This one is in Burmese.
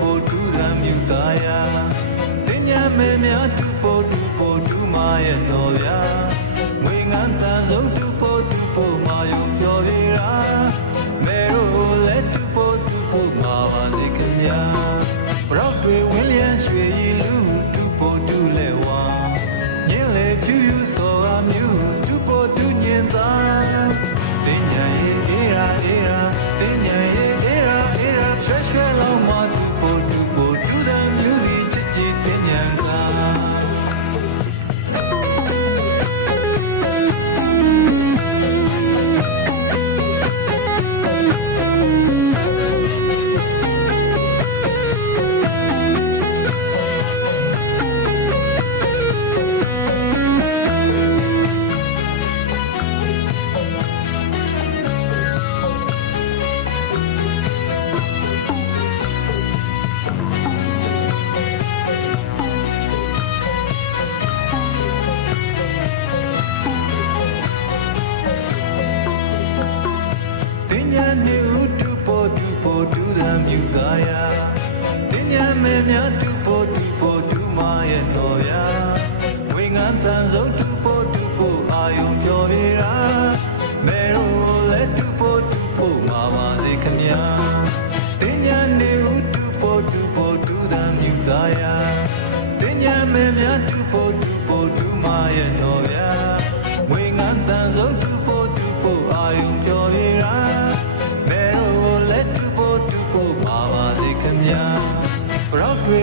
ပေါ်ဒူရမြို့ကာယာတင်ညာမဲများဒူပေါ်ဒူပေါ်ဒူမာရဲ့တော်ဗျာငွေငန်းသာဆုံးဒူပေါ်ဒူပေါ်မာယုံပြော်ရရာမဲရိုလက်ဒူပေါ်ဒူပေါ်မာပါလေခင်ဗျာဘရော့တွေဝင်းလျံရွှေရီလူဒူပေါ်ဒူလဲဝါညင်လေဖြူဖြူစော်အမျိုးဒူပေါ်ဒူညင်သာတင်ညာရဲ့အေးရာအေးရာတင်ညာ ညံနေဟုဒူပေါ်ဒူပေါ်ဒူသံမြူကာယာဒညံမဲများဒူပေါ်ဒူပေါ်ဒူမာရဲ့တော်ရာဝေငန်းတန်ဆုံးဒူပေါ်ဒူပေါ်အာယုံပြောရရာမဲတို့လည်းဒူပေါ်ဒူပေါ်မာပါစေခမညာဒညံနေဟုဒူပေါ်ဒူပေါ်ဒူသံမြူကာယာဒညံမဲများဒူပေါ်ဒူ how.